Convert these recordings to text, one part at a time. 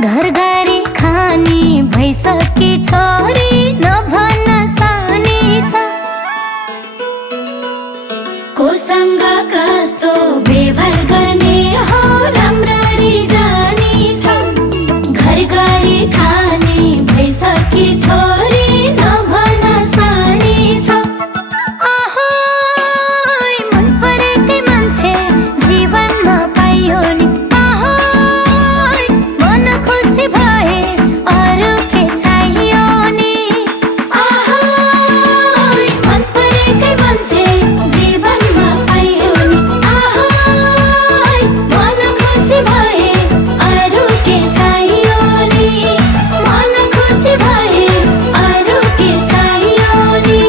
घर गरी खानी भइसकी छोरी नभन सानी छ। कोसँग कस्तो व्यवहार गर्ने हो राम्ररी जानी छ। घर गरी खानी भइसकी छोरी नभन सानी छ। आहोय मन परेकै मान्छे जीवनमा पाइयो नि। आहोय मन खुसी भए अरू के चाहियो नि। आहोय मन परेकै मान्छे जीवनमा पाइयो नि। आहोय मन खुसी भए अरू के चाहियो नि। मन खुसी भए अरू के चाहियो नि।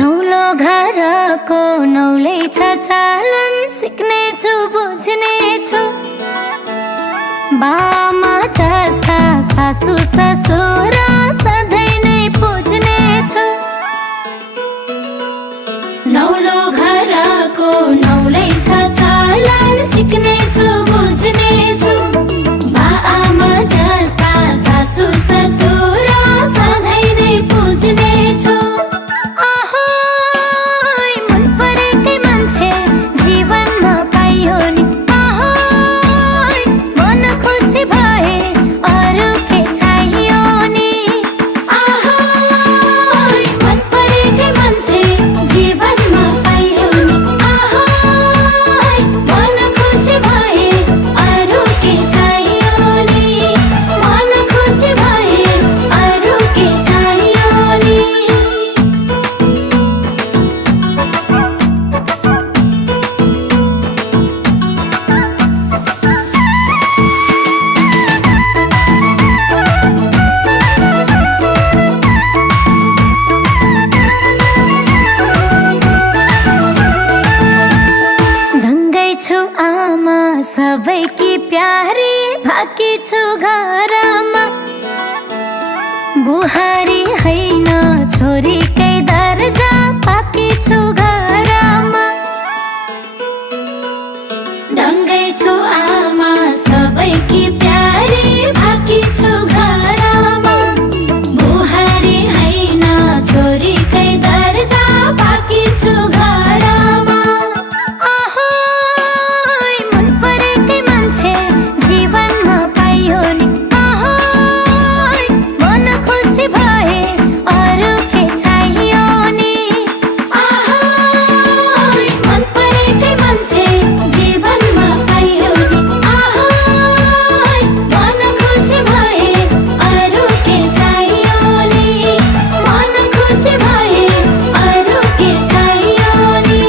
नौलो घरको नौलै छ चालन सिक्नेछु बुझ्नेछु। बामा जस्ता सासु ससुरा सधैँ नै पुज्नेछु। नौलो घरको नौलै छ चालन सिक्नेछु बुझ्नेछु। बामा जस्ता सासु ससुरा सधैँ नै पुज्नेछु। आहोय मन परेकै मान्छे जीवनमा पाइयो नि। आहोय मन खुसी भए अरू के चाहियो नि। आहोय मन परेकै मान्छे जीवनमा पाइयो नि। आहोय मन खुसी भए अरू के चाहियो नि। मन खुसी भए अरू के चाहियो नि। दङ्गै छु आमा सबैकी प्यारी भाकी छु घरमा। बुहारी होइन छोरीकै दर्जा पाकी छु घरमा। दङ्गै छु आमा सबैकी प्यारी भाकी छु घरमा। बुहारी होइन छोरीकै दर्जा पाकी छु घरमा। आहोय मन परेकै मान्छे जीवनमा पाइयो नि। आहोय मन खुसी भए अरू के चाहियो नि। आहोय मन परेकै मान्छे जीवनमा पाइयो नि। आहोय मन खुसी भए अरू के चाहियो नि। मन खुसी भए अरू के चाहियो नि।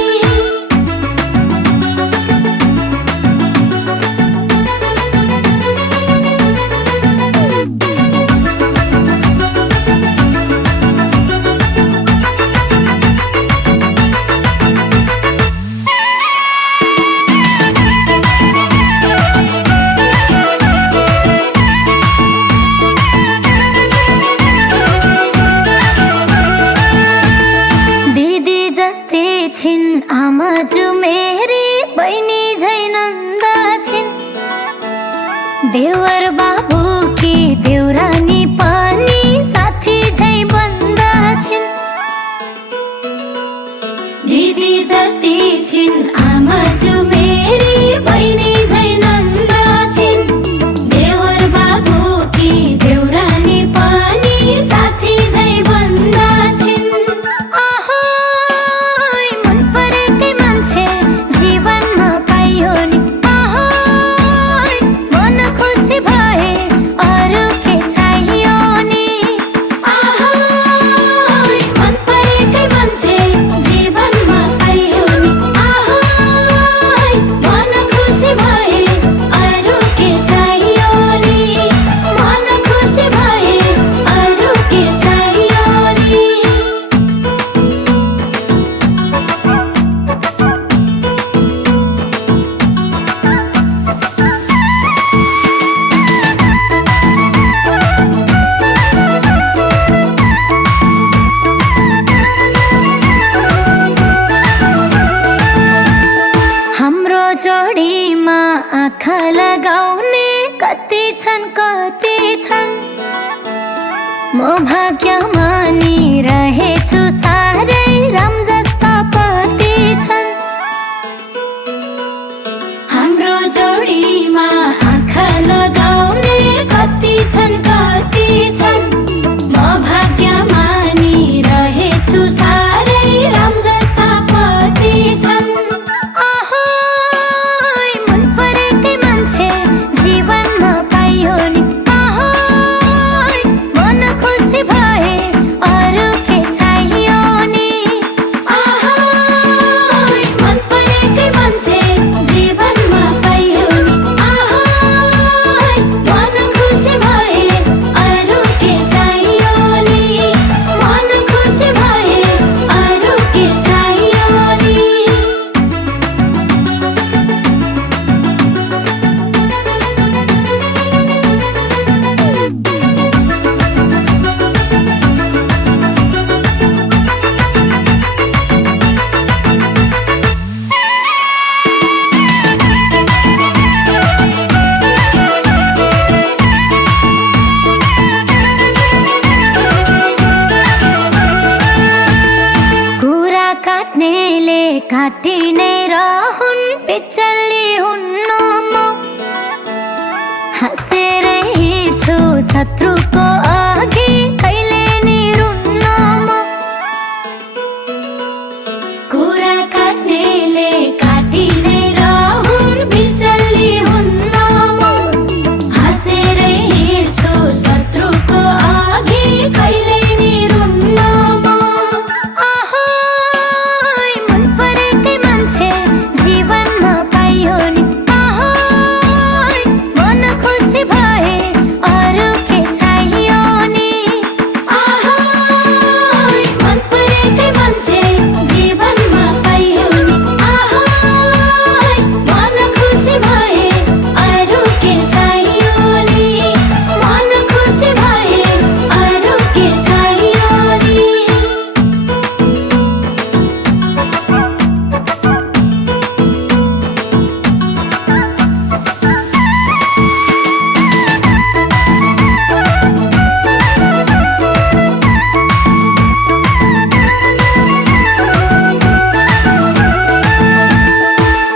दिदी जस्तै छिन् आमाजु मेरी बहिनी झै नन्दा छिन्। देवर बाबु कि देउरानी पनि साथी झै बन्दा छिन्। दिदी जस्तै छिन् आमाजु मेरी बहिनी झै नन्दा छिन्। देवर बाबु कि देउरानी पनि साथी झै बन्दा छिन्। आहोय मन परेकै मान्छे जीवनमा पाइयो नि। आहोय मन खुसी म भाग्यमानी रहेछु साह्रै राम जस्ता पति छन् हाम्रो जोडीमा आँखा लगाउने कति छन् म भाग्यमानी रहेछु साह्रै राम जस्ता पति छन् आहोय मन परेकै मान्छे जीवनमा पाइयो नि आहोय मन खुसी भए अरू के चाहियो नि आहोय मन परेकै मान्छे जीवनमा पाइयो नि आहोय मन खुसी भए अरू के चाहियो नि मन खुसी भए अरू के चाहियो नि कुरा काट्नेले काटी नै रहन् बिचल्ली हुन्न म हाँसेर हिँड्छु शत्रुको अघि कहिले नि रुन्न म कुरा काट्नेले काटी नै रहन् बिचल्ली हुन्न म हाँसेर हिँड्छु शत्रुको अघि कहिले नि रुन्न म आहोय मन परेकै मान्छे जीवनमा पाइयो नि आहोय मन खुसी भए अरू के चाहियो नि आहोय मन परेकै मान्छे जीवनमा पाइयो नि आहोय मन खुसी भए अरू के चाहियो नि मन खुसी भए अरू के चाहियो नि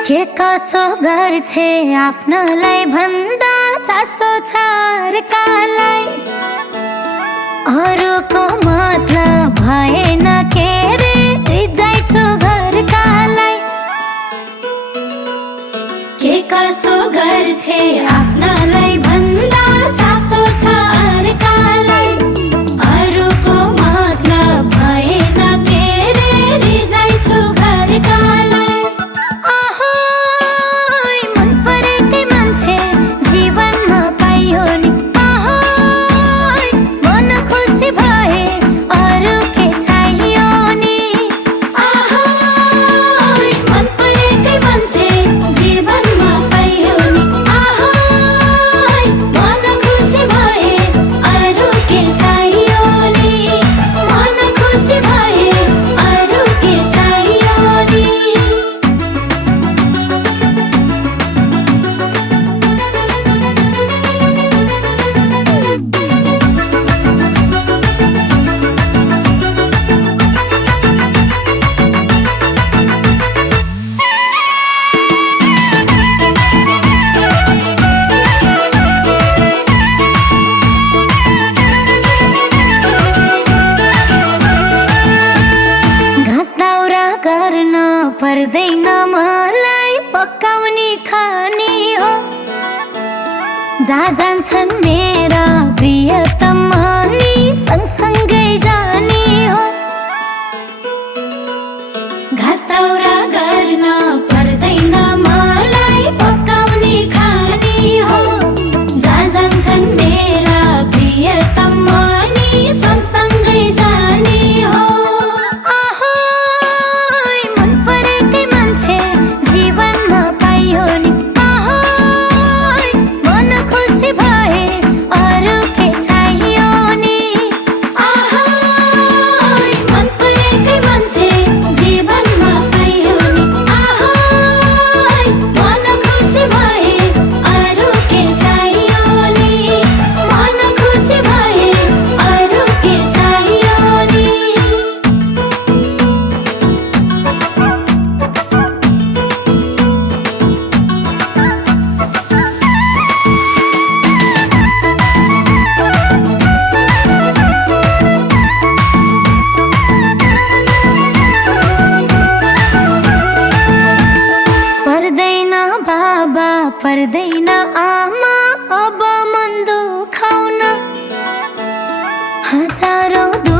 के कसो गर्छे आफ्नोलाई भन्दा चासो छ अर्कालाई अरूको मतलब भएन के रे रिजाइछु घरकालाई के कसो गर्छे आफ्नोलाई भन्दा चासो छ अर्कालाई अरूको मतलब भएन के रे रिजाइछु घरकालाई आहोय मन परेकै मान्छे जीवनमा पाइयो नि आहोय मन खुसी भए अरू के चाहियो नि आहोय मन परेकै मान्छे जीवनमा पाइयो नि आहोय मन खुसी भए अरू के चाहियो नि मन खुसी भए अरू के चाहियो नि घाँस दाउरा गर्न पर्दैन मलाई पकाउने खाने हो जहाँ जान्छन् मेरा प्रियतम अनि सँगसँगै जाने हो घाँस दाउरा गर्न पर्दैन मलाई पकाउने खाने हो जहाँ जान्छन् मेरा प्रियतम अनि सँगसँगै जाने हो आहोय मन परेकै मान्छे जीवनमा पाइयो नि आहोय मन खुसी भए अरू के चाहियो हजारौं